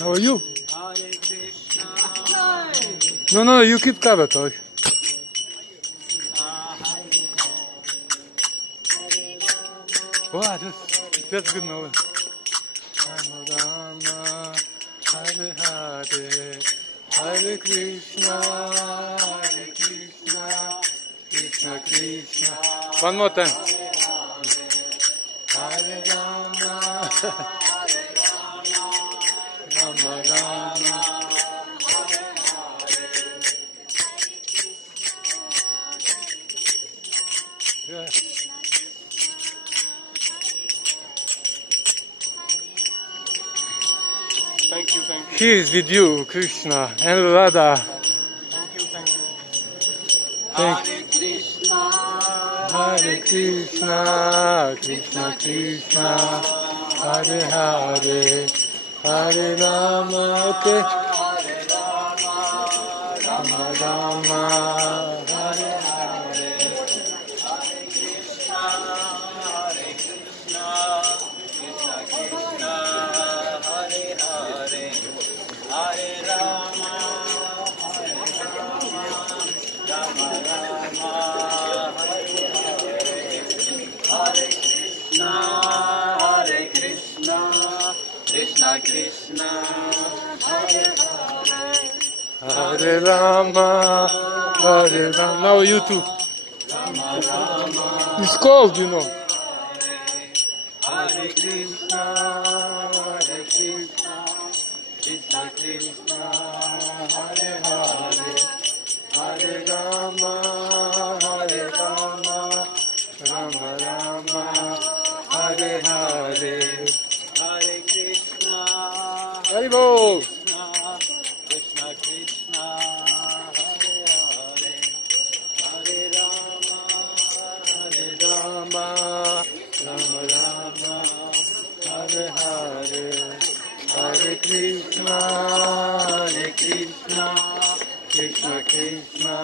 How are you? No, you keep covered, toy. Wow, that's good knowledge. Rama, Hare Hare, Hare Krishna, Krishna Krishna. One more time. Hare Rama, Rama Rama. Yeah. Thank you. He is with you, Krishna and Radha. Thank you. Hare Krishna, Krishna Krishna, Hare Hare, Hare Rama, Rama Rama, Hare Hare. Krishna Krishna, Hare Hare, Hare Rama, Hare Rama. Now you too. Rama Rama. It's cold, you know. Hare Krishna, Hare Krishna, Krishna Krishna, Hare Hare, Hare Rama, Hare Rama, Rama Rama, Hare Hare. Hare Krishna, Haribol. Krishna Krishna, Hare Hare, Hare Rama, Hare Rama, Rama Rama, Hare Hare, Hare Krishna, Krishna Krishna,